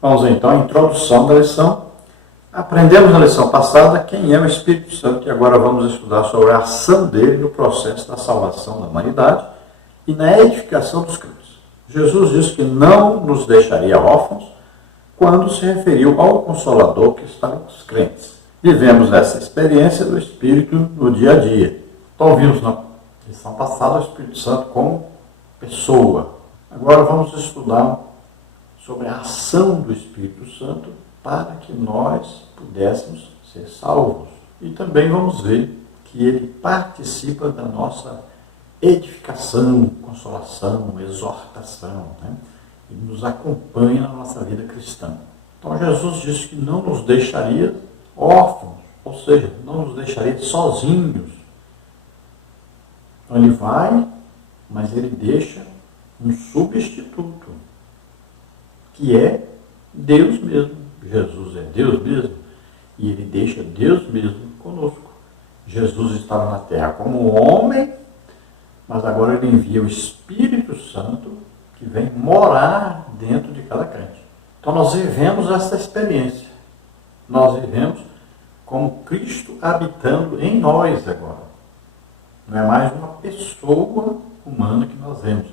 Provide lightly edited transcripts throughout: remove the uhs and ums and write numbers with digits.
Vamos então à introdução da lição. Aprendemos na lição passada quem é o Espírito Santo e agora vamos estudar sobre a ação dele no processo da salvação da humanidade e na edificação dos crentes. Jesus disse que não nos deixaria órfãos quando se referiu ao Consolador que está nos crentes. Vivemos essa experiência do Espírito no dia a dia. Então vimos na lição passada o Espírito Santo como pessoa. Agora vamos estudar sobre a ação do Espírito Santo para que nós pudéssemos ser salvos. E também vamos ver que ele participa da nossa edificação, consolação, exortação, e nos acompanha na nossa vida cristã. Então Jesus disse que não nos deixaria órfãos, ou seja, não nos deixaria sozinhos. Então ele vai, mas ele deixa um substituto, que é Deus mesmo. Jesus é Deus mesmo, e ele deixa Deus mesmo conosco. Jesus estava na terra como homem, mas agora ele envia o Espírito Santo que vem morar dentro de cada crente. Então nós vivemos essa experiência. Nós vivemos como Cristo habitando em nós agora. Não é mais uma pessoa humana que nós vemos,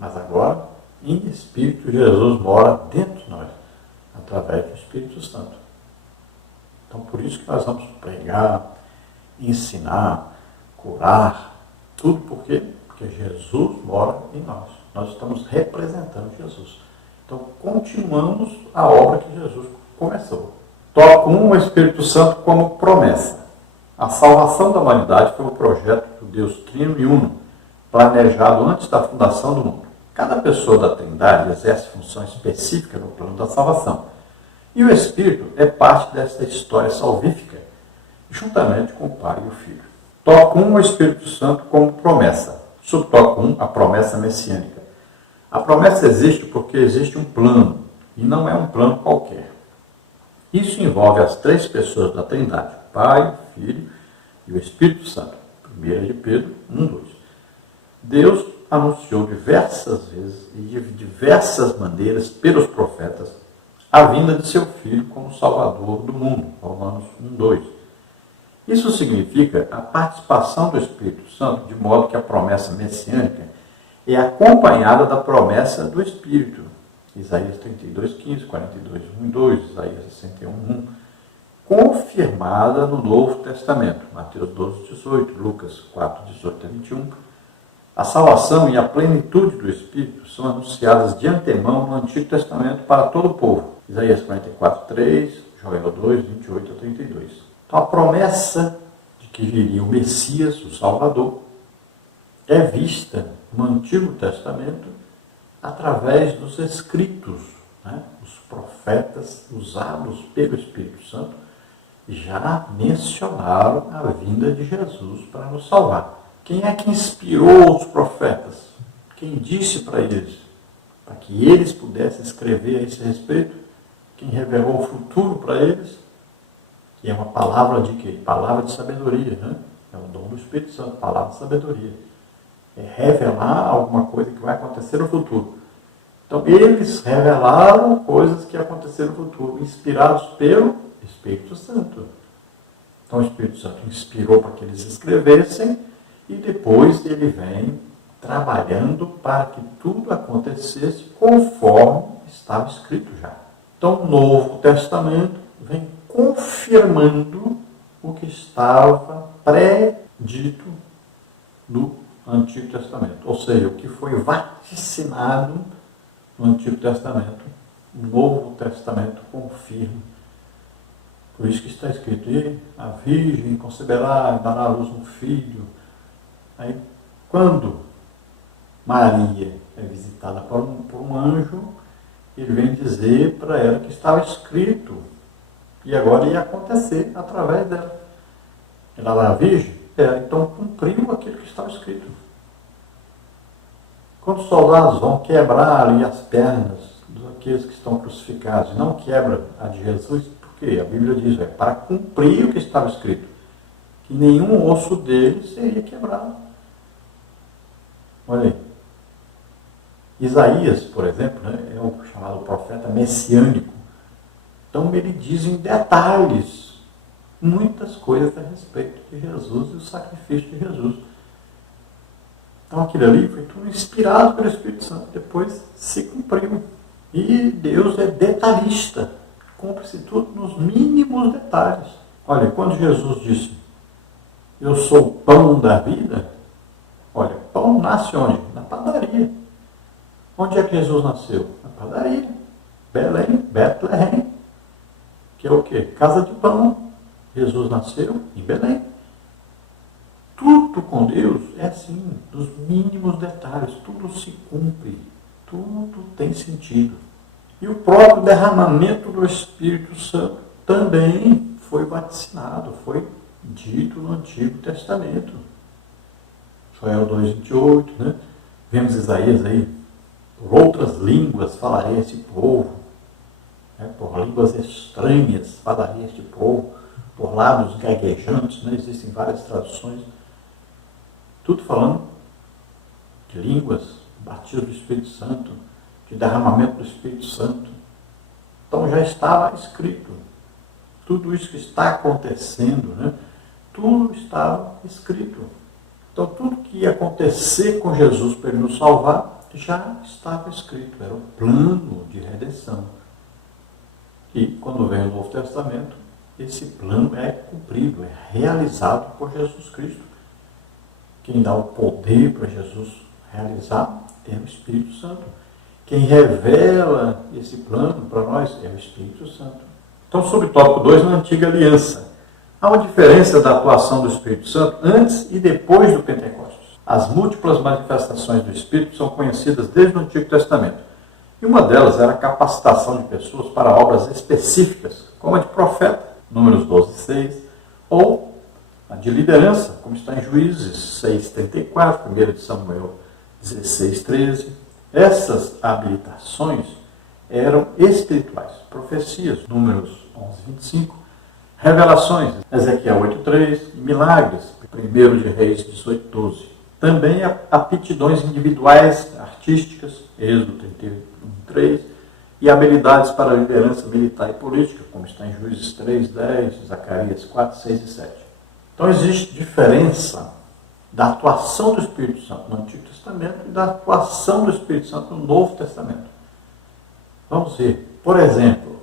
mas agora, em Espírito, Jesus mora dentro de nós, através do Espírito Santo. Então, por isso que nós vamos pregar, ensinar, curar, tudo porque Jesus mora em nós. Nós estamos representando Jesus. Então, continuamos a obra que Jesus começou. Tópico 1, o Espírito Santo como promessa. A salvação da humanidade foi um projeto do Deus Trino e Uno, planejado antes da fundação do mundo. Cada pessoa da Trindade exerce função específica no plano da salvação. E o Espírito é parte dessa história salvífica, juntamente com o Pai e o Filho. Tópico 1, o Espírito Santo como promessa. Subtópico 1, a promessa messiânica. A promessa existe porque existe um plano, e não é um plano qualquer. Isso envolve as três pessoas da Trindade, o Pai, o Filho e o Espírito Santo. 1 de Pedro 1:2. Deus anunciou diversas vezes e de diversas maneiras pelos profetas a vinda de seu Filho como Salvador do mundo. Romanos 1:2. Isso significa a participação do Espírito Santo, de modo que a promessa messiânica é acompanhada da promessa do Espírito. Isaías 32:15, 42:1-2, Isaías 61:1. Confirmada no Novo Testamento. Mateus 12:18, Lucas 4:18-21. A salvação e a plenitude do Espírito são anunciadas de antemão no Antigo Testamento para todo o povo. Isaías 44:3, Joel 2:28-32. Então a promessa de que viria o Messias, o Salvador, é vista no Antigo Testamento através dos escritos. Os profetas usados pelo Espírito Santo já mencionaram a vinda de Jesus para nos salvar. Quem é que inspirou os profetas? Quem disse para eles? Para que eles pudessem escrever a esse respeito? Quem revelou o futuro para eles? E é uma palavra de quê? Palavra de sabedoria, É o dom do Espírito Santo, palavra de sabedoria. É revelar alguma coisa que vai acontecer no futuro. Então, eles revelaram coisas que aconteceram no futuro, inspirados pelo Espírito Santo. Então, o Espírito Santo inspirou para que eles escrevessem e depois ele vem trabalhando para que tudo acontecesse conforme estava escrito já. Então, o Novo Testamento vem confirmando o que estava pré-dito no Antigo Testamento. Ou seja, o que foi vaticinado no Antigo Testamento, o Novo Testamento confirma. Por isso que está escrito, e a Virgem conceberá e dará à luz um filho. Aí, quando Maria é visitada por um anjo, ele vem dizer para ela que estava escrito, e agora ia acontecer através dela. Ela era virgem? Então cumpriu aquilo que estava escrito. Quando os soldados vão quebrar ali as pernas daqueles que estão crucificados, não quebra a de Jesus, porque a Bíblia diz, para cumprir o que estava escrito, que nenhum osso dele seria quebrado. Olha aí. Isaías, por exemplo, né, é o chamado profeta messiânico. Então ele diz em detalhes muitas coisas a respeito de Jesus e o sacrifício de Jesus. Então aquilo ali foi tudo inspirado pelo Espírito Santo, depois se cumpriu. E Deus é detalhista, cumpre-se tudo nos mínimos detalhes. Olha, quando Jesus disse, eu sou o pão da vida, olha, pão nasce onde? Na padaria. Onde é que Jesus nasceu? Na padaria. Belém, Betlehem, que é o quê? Casa de pão. Jesus nasceu em Belém. Tudo com Deus é assim, nos mínimos detalhes, tudo se cumpre, tudo tem sentido. E o próprio derramamento do Espírito Santo também foi vaticinado, foi dito no Antigo Testamento. Joel 2,28, né? Vemos Isaías aí, por outras línguas falarei a esse povo, né? Por línguas estranhas falarei a este povo, por lábios gaguejantes, né? Existem várias traduções, tudo falando de línguas, batismo do Espírito Santo, de derramamento do Espírito Santo. Então já estava escrito. Tudo isso que está acontecendo, né? Tudo estava escrito. Então tudo que ia acontecer com Jesus para ele nos salvar, já estava escrito. Era o plano de redenção. E quando vem o Novo Testamento, esse plano é cumprido, é realizado por Jesus Cristo. Quem dá o poder para Jesus realizar é o Espírito Santo. Quem revela esse plano para nós é o Espírito Santo. Então, sobre o tópico 2, na Antiga Aliança, há uma diferença da atuação do Espírito Santo antes e depois do Pentecostes. As múltiplas manifestações do Espírito são conhecidas desde o Antigo Testamento. E uma delas era a capacitação de pessoas para obras específicas, como a de profeta, Números 12:6, ou a de liderança, como está em Juízes 6:34, 1 de Samuel 16:13. Essas habilitações eram espirituais. Profecias, Números 11:25. Revelações, Ezequiel 8:3. E milagres, 1 de Reis 18:12. Também aptidões individuais, artísticas, Êxodo 31:3. E habilidades para a liderança militar e política, como está em Juízes 3:10, Zacarias 4:6 e 7. Então existe diferença da atuação do Espírito Santo no Antigo Testamento e da atuação do Espírito Santo no Novo Testamento. Vamos ver, por exemplo,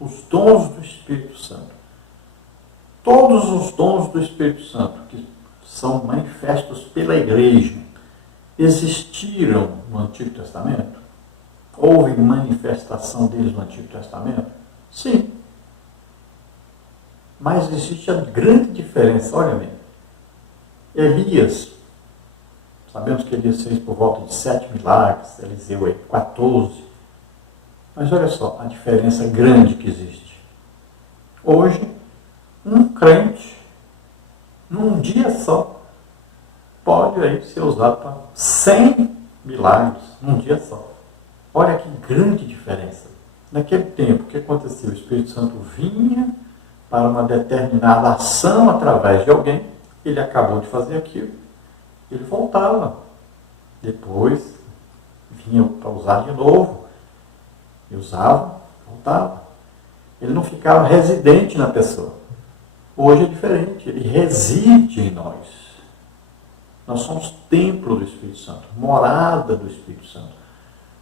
os dons do Espírito Santo. Todos os dons do Espírito Santo que são manifestos pela igreja existiram no Antigo Testamento? Houve manifestação deles no Antigo Testamento? Sim. Mas existe a grande diferença, olha bem. Elias, sabemos que Elias fez por volta de 7 milagres, Eliseu 14. Mas olha só a diferença grande que existe. Hoje, um crente, num dia só, pode aí ser usado para 100 milagres, num dia só. Olha que grande diferença. Naquele tempo, o que acontecia? O Espírito Santo vinha para uma determinada ação através de alguém, ele acabou de fazer aquilo, ele voltava. Depois, vinha para usar de novo, e usava, voltava. Ele não ficava residente na pessoa. Hoje é diferente, ele reside em nós. Nós somos templo do Espírito Santo, morada do Espírito Santo,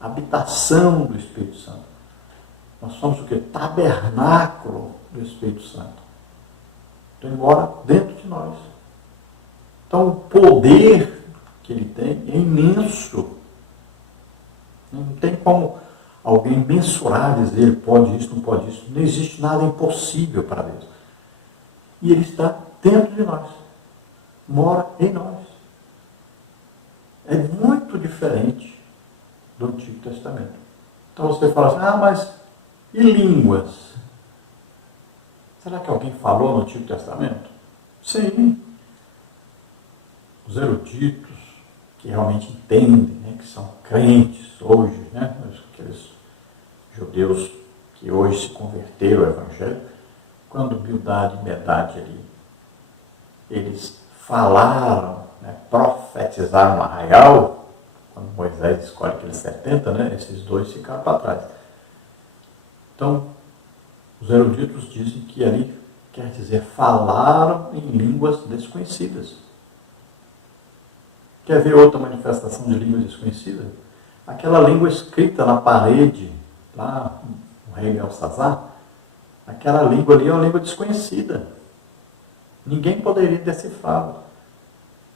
habitação do Espírito Santo. Nós somos o que? Tabernáculo do Espírito Santo. Então ele mora dentro de nós. Então o poder que ele tem é imenso. Não tem como alguém mensurar, dizer ele pode isso, não pode isso. Não existe nada impossível para Deus. E ele está dentro de nós. Mora em nós. É muito diferente do Antigo Testamento. Então você fala assim, mas e línguas? Será que alguém falou no Antigo Testamento? Sim. Os eruditos, que realmente entendem, né, que são crentes hoje, né, aqueles judeus que hoje se converteram ao Evangelho, quando Bildade e Medade ali, eles falaram, né, profetizaram no arraial, Quando Moisés escolhe aqueles 70, né, esses 2 ficaram para trás. Então, os eruditos dizem que ali quer dizer falaram em línguas desconhecidas. Quer ver outra manifestação de língua desconhecida? Aquela língua escrita na parede, lá no rei Belsazar, aquela língua ali é uma língua desconhecida. Ninguém poderia decifrá-la.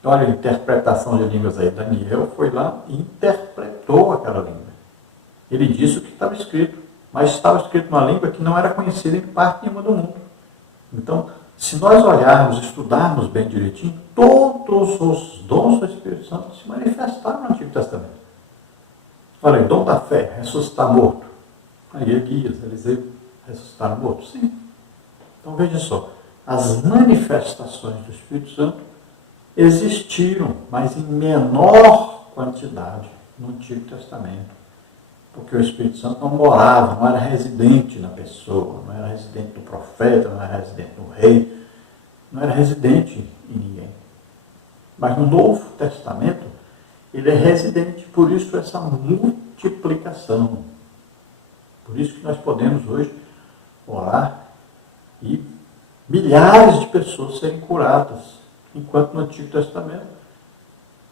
Olha a interpretação de línguas aí. Daniel foi lá e interpretou aquela língua. Ele disse o que estava escrito, mas estava escrito numa língua que não era conhecida em parte nenhuma do mundo. Então, se nós olharmos, estudarmos bem direitinho, todos os dons do Espírito Santo se manifestaram no Antigo Testamento. Olha, dom da fé, ressuscitar morto. Aí Elias, Eliseu, ressuscitaram morto. Sim. Então veja só, as manifestações do Espírito Santo existiram, mas em menor quantidade no Antigo Testamento. Porque o Espírito Santo não morava, não era residente na pessoa, não era residente do profeta, não era residente do rei, não era residente em ninguém. Mas no Novo Testamento, ele é residente, por isso essa multiplicação. Por isso que nós podemos hoje orar e milhares de pessoas serem curadas. Enquanto no Antigo Testamento,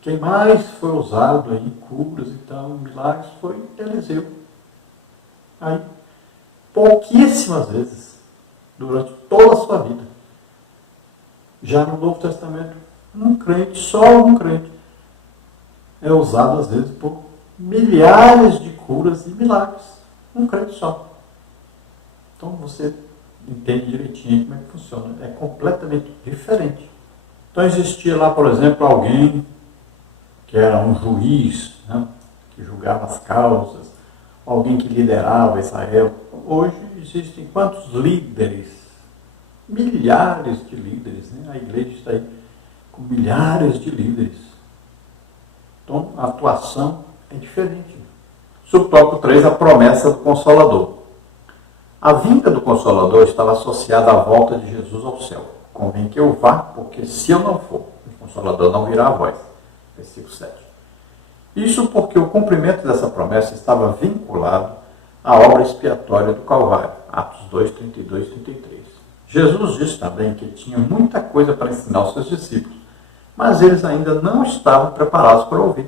quem mais foi usado aí em curas e tal, milagres, foi Eliseu. Aí, pouquíssimas vezes, durante toda a sua vida. Já no Novo Testamento, um crente, só um crente, é usado às vezes por milhares de curas e milagres. Um crente só. Então você entende direitinho como é que funciona. É completamente diferente. Então existia lá, por exemplo, alguém que era um juiz, né, que julgava as causas, alguém que liderava Israel. Hoje existem quantos líderes? Milhares de líderes. Né? A igreja está aí com milhares de líderes. Então a atuação é diferente. Subtópico 3, a promessa do Consolador. A vinda do Consolador estava associada à volta de Jesus ao céu. Convém que eu vá, porque se eu não for, o Consolador não virá a vós. Versículo 7. Isso porque o cumprimento dessa promessa estava vinculado à obra expiatória do Calvário. Atos 2, 32 e 33. Jesus disse também que tinha muita coisa para ensinar aos seus discípulos, mas eles ainda não estavam preparados para ouvir.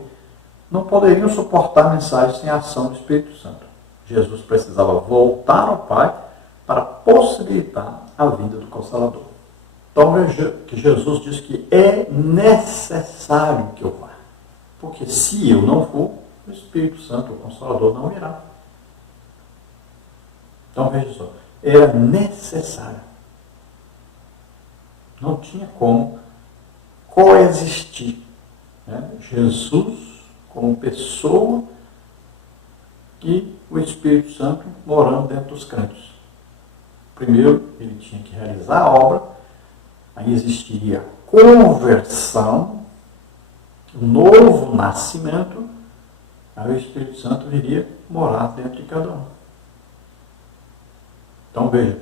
Não poderiam suportar a mensagem sem a ação do Espírito Santo. Jesus precisava voltar ao Pai para possibilitar a vinda do Consolador. Então veja que Jesus diz que é necessário que eu vá. Porque se eu não for, o Espírito Santo, o Consolador, não virá. Então veja só, era necessário. Não tinha como coexistir, né? Jesus como pessoa e o Espírito Santo morando dentro dos crentes. Primeiro, ele tinha que realizar a obra, aí existiria conversão, um novo nascimento, aí o Espírito Santo viria morar dentro de cada um. Então veja,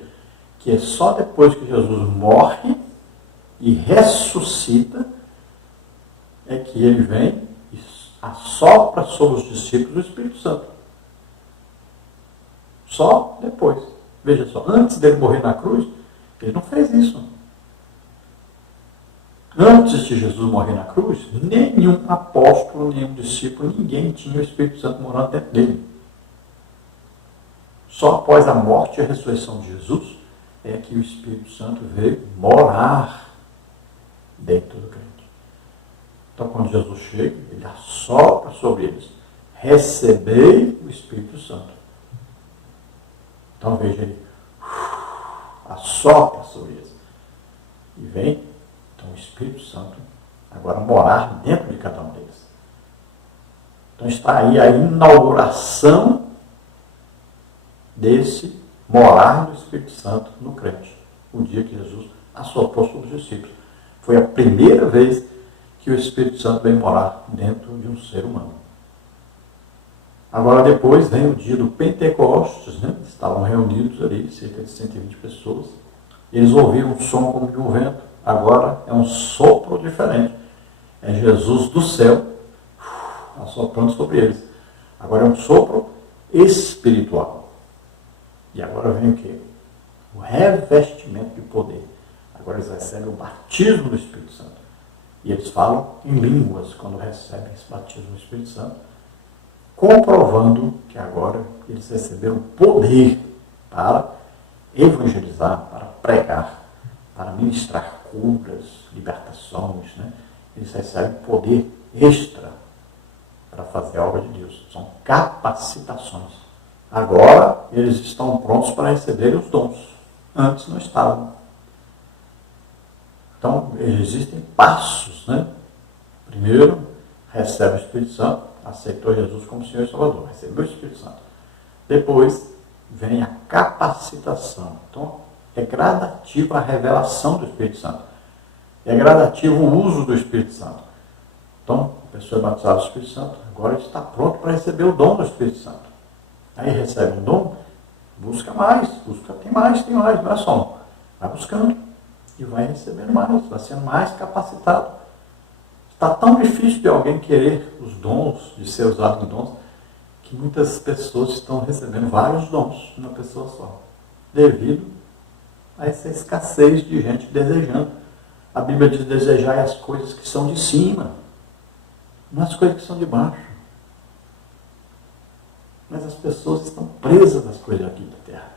que é só depois que Jesus morre e ressuscita, é que ele vem e assopra sobre os discípulos o Espírito Santo. Só depois. Veja só, antes dele morrer na cruz, ele não fez isso. Antes de Jesus morrer na cruz, nenhum apóstolo, nenhum discípulo, ninguém tinha o Espírito Santo morando dentro dele. Só após a morte e a ressurreição de Jesus é que o Espírito Santo veio morar dentro do crente. Então, quando Jesus chega, ele assopra sobre eles. Recebei o Espírito Santo. Então, veja ele, assopra sobre eles. E vem, então, o Espírito Santo agora morar dentro de cada um deles. Então, está aí a inauguração desse morar do Espírito Santo no crente. O dia que Jesus assoprou sobre os discípulos. Foi a primeira vez que o Espírito Santo veio morar dentro de um ser humano. Agora depois vem o dia do Pentecostes, né? Estavam reunidos ali, cerca de 120 pessoas. Eles ouviram um som como de um vento. Agora é um sopro diferente. É Jesus do céu assoprando sobre eles. Agora é um sopro espiritual. E agora vem o quê? O revestimento de poder. Agora eles recebem o batismo do Espírito Santo. E eles falam em línguas quando recebem esse batismo do Espírito Santo, comprovando que agora eles receberam poder para evangelizar, para pregar, para ministrar curas, libertações, né? Eles recebem poder extra para fazer a obra de Deus. São capacitações. Agora eles estão prontos para receber os dons. Antes não estavam. Então, existem passos, né? Primeiro, recebe o Espírito Santo, aceitou Jesus como Senhor e Salvador, recebeu o Espírito Santo. Depois, vem a capacitação. Então, é gradativa a revelação do Espírito Santo. É gradativo o uso do Espírito Santo. Então, a pessoa é batizada do Espírito Santo, agora está pronto para receber o dom do Espírito Santo. Aí recebe um dom, busca mais, tem mais, não é só um. Vai buscando e vai recebendo mais, vai sendo mais capacitado. Está tão difícil de alguém querer os dons, de ser usado em dons, que muitas pessoas estão recebendo vários dons de uma pessoa só, devido a essa escassez de gente desejando. A Bíblia diz: desejai as coisas que são de cima, não as coisas que são de baixo. Mas as pessoas estão presas nas coisas aqui da terra.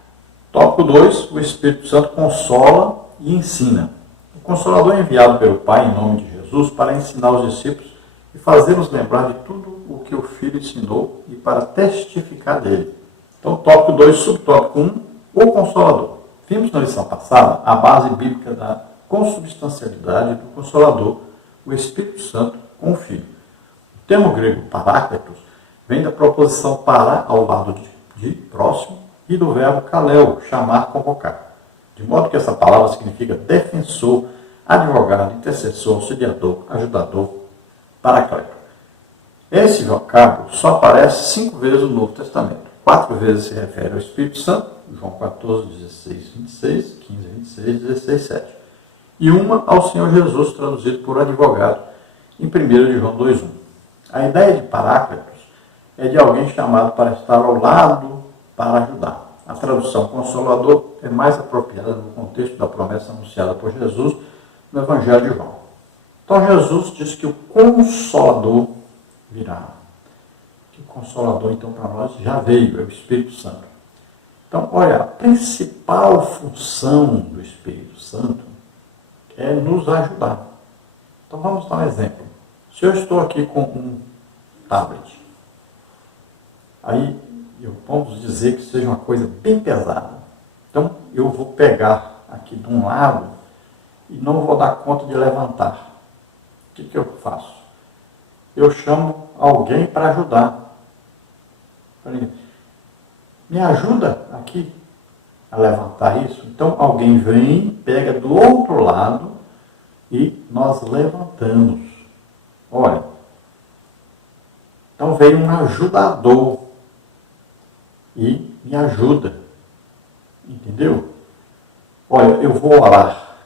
Tópico 2, o Espírito Santo consola e ensina. O Consolador é enviado pelo Pai em nome de Jesus para ensinar os discípulos e fazê-los lembrar de tudo o que o Filho ensinou e para testificar dele. Então, tópico 2, subtópico 1, o Consolador. Vimos na lição passada a base bíblica da consubstancialidade do Consolador, o Espírito Santo, com o Filho. O termo grego paráclitos vem da proposição para ao lado de próximo e do verbo kaleo, chamar, convocar. De modo que essa palavra significa defensor, advogado, intercessor, auxiliador, ajudador, paracleto. Esse vocábulo só aparece 5 vezes no Novo Testamento. 4 vezes se refere ao Espírito Santo, João 14, 16, 26, 15, 26, 16, 7. E uma ao Senhor Jesus, traduzido por advogado, em 1 de João 2, 1. A ideia de paráclitos é de alguém chamado para estar ao lado para ajudar. A tradução consolador é mais apropriada no contexto da promessa anunciada por Jesus no Evangelho de João. Então Jesus diz que o Consolador virá. Que o Consolador, então, para nós já veio, é o Espírito Santo. Então, olha, a principal função do Espírito Santo é nos ajudar. Então vamos dar um exemplo. Se eu estou aqui com um tablet, aí vamos dizer que seja uma coisa bem pesada. Então eu vou pegar aqui de um lado e não vou dar conta de levantar. O que eu faço? Eu chamo alguém para ajudar. Me ajuda aqui a levantar isso. Então alguém vem, pega do outro lado e nós levantamos. Olha, então veio um ajudador e me ajuda. Entendeu? Olha, eu vou orar.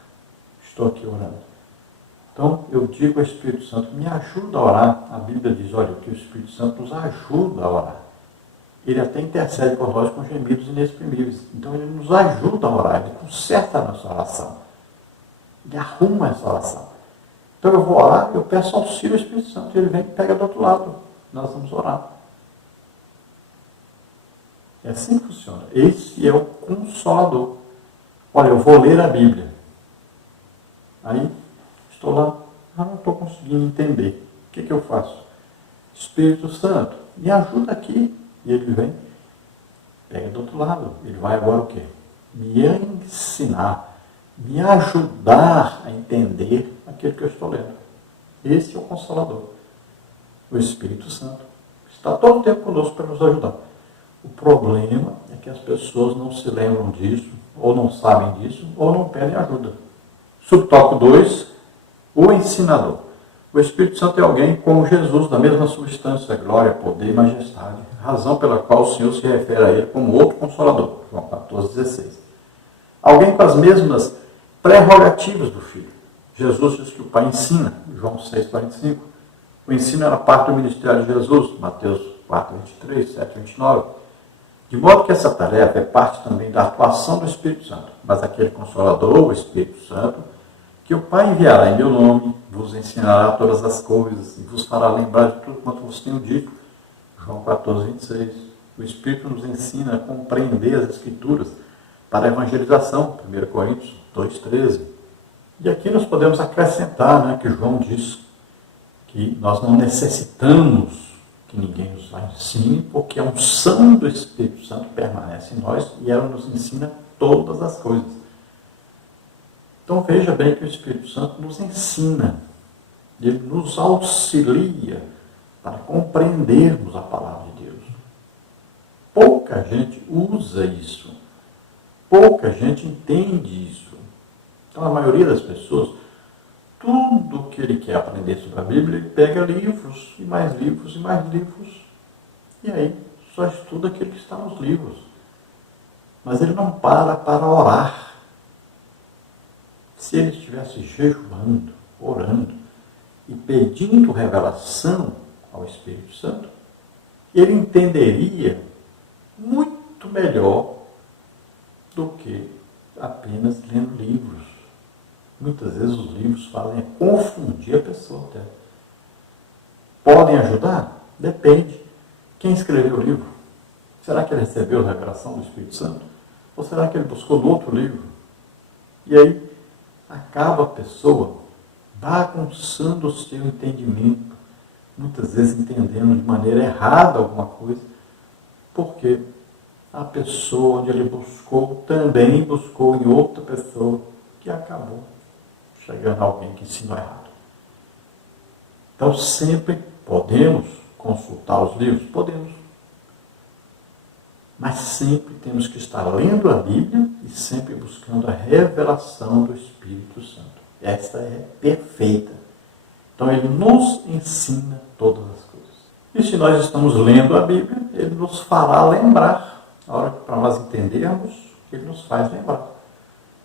Estou aqui orando. Então, eu digo ao Espírito Santo, me ajuda a orar. A Bíblia diz, olha, que o Espírito Santo nos ajuda a orar. Ele até intercede por nós com gemidos inexprimíveis. Então, ele nos ajuda a orar. Ele conserta a nossa oração. Ele arruma essa oração. Então, eu vou orar, eu peço auxílio ao Espírito Santo. Ele vem e pega do outro lado. Nós vamos orar. É assim que funciona. Esse é o Consolador. Olha, eu vou ler a Bíblia. Aí, estou lá, não estou conseguindo entender. O que eu faço? Espírito Santo, me ajuda aqui. E ele vem, pega do outro lado. Ele vai agora o quê? Me ensinar, me ajudar a entender aquilo que eu estou lendo. Esse é o Consolador. O Espírito Santo. Está todo o tempo conosco para nos ajudar. O problema é que as pessoas não se lembram disso, ou não sabem disso, ou não pedem ajuda. Subtópico 2, o ensinador. O Espírito Santo é alguém como Jesus, da mesma substância, glória, poder e majestade, razão pela qual o Senhor se refere a ele como outro Consolador, João 14, 16. Alguém com as mesmas prerrogativas do Filho. Jesus diz que o Pai ensina, João 6, 45. O ensino era parte do ministério de Jesus, Mateus 4, 23, 7, 29. De modo que essa tarefa é parte também da atuação do Espírito Santo. Mas aquele Consolador, o Espírito Santo, que o Pai enviará em meu nome, vos ensinará todas as coisas e vos fará lembrar de tudo quanto vos tenho dito. João 14, 26. O Espírito nos ensina a compreender as Escrituras para a evangelização. 1 Coríntios 2, 13. E aqui nós podemos acrescentar, que João diz que nós não necessitamos que ninguém nos ensine, porque a unção do Espírito Santo permanece em nós e ela nos ensina todas as coisas. Então veja bem que o Espírito Santo nos ensina, ele nos auxilia para compreendermos a palavra de Deus. Pouca gente usa isso, pouca gente entende isso. Então a maioria das pessoas, tudo que ele quer aprender sobre a Bíblia, ele pega livros, e mais livros, e mais livros, e aí só estuda aquilo que está nos livros. Mas ele não para orar. Se ele estivesse jejuando, orando, e pedindo revelação ao Espírito Santo, ele entenderia muito melhor do que apenas lendo livros. Muitas vezes os livros fazem confundir a pessoa até. Podem ajudar? Depende. Quem escreveu o livro? Será que ele recebeu a revelação do Espírito Santo? Ou será que ele buscou no outro livro? E aí acaba a pessoa bagunçando o seu entendimento, muitas vezes entendendo de maneira errada alguma coisa, porque a pessoa onde ele buscou também buscou em outra pessoa que acabou chegando a alguém que ensinou errado. Então sempre podemos consultar os livros? Podemos. Mas sempre temos que estar lendo a Bíblia e sempre buscando a revelação do Espírito Santo. Esta é perfeita. Então ele nos ensina todas as coisas. E se nós estamos lendo a Bíblia, ele nos fará lembrar. Na hora que para nós entendermos, ele nos faz lembrar.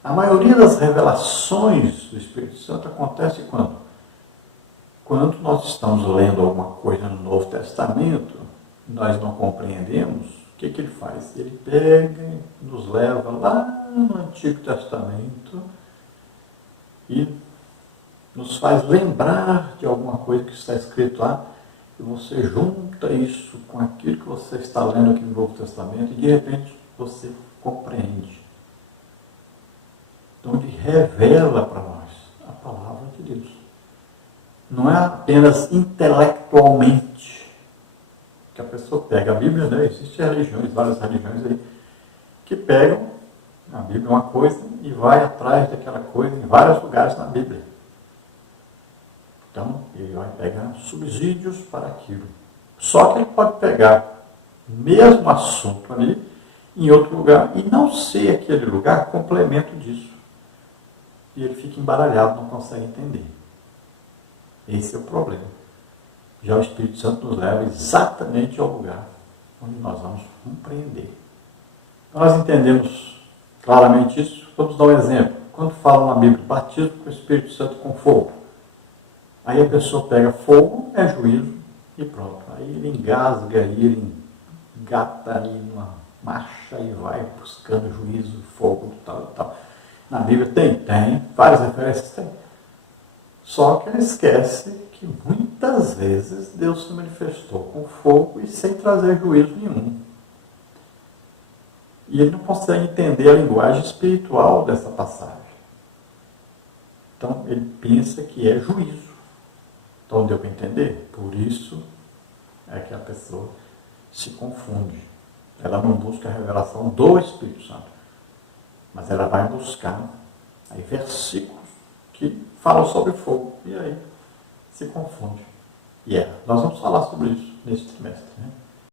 A maioria das revelações do Espírito Santo acontece quando? Quando nós estamos lendo alguma coisa no Novo Testamento, nós não compreendemos, o que ele faz? Ele pega e nos leva lá no Antigo Testamento e nos faz lembrar de alguma coisa que está escrito lá, e você junta isso com aquilo que você está lendo aqui no Novo Testamento, e de repente você compreende. Então ele revela para nós a palavra de Deus. Não é apenas intelectualmente que a pessoa pega a Bíblia, Existem religiões, várias religiões aí, que pegam a Bíblia uma coisa e vai atrás daquela coisa em vários lugares na Bíblia. Então, ele vai pegar subsídios para aquilo. Só que ele pode pegar o mesmo assunto ali em outro lugar e não ser aquele lugar complemento disso. E ele fica embaralhado, não consegue entender. Esse é o problema. Já o Espírito Santo nos leva exatamente ao lugar onde nós vamos compreender. Nós entendemos claramente isso. Vamos dar um exemplo. Quando fala na Bíblia, batismo com o Espírito Santo com fogo. Aí a pessoa pega fogo, é juízo e pronto. Aí ele engasga, ele engata ali numa marcha e vai buscando juízo, fogo e tal e tal. Na Bíblia tem, várias referências tem. Só que ele esquece que muitas vezes Deus se manifestou com fogo e sem trazer juízo nenhum. E ele não consegue entender a linguagem espiritual dessa passagem. Então ele pensa que é juízo. Então deu para entender? Por isso é que a pessoa se confunde. Ela não busca a revelação do Espírito Santo. Mas ela vai buscar aí versículos que falam sobre fogo. E aí se confunde. E nós vamos falar sobre isso nesse trimestre.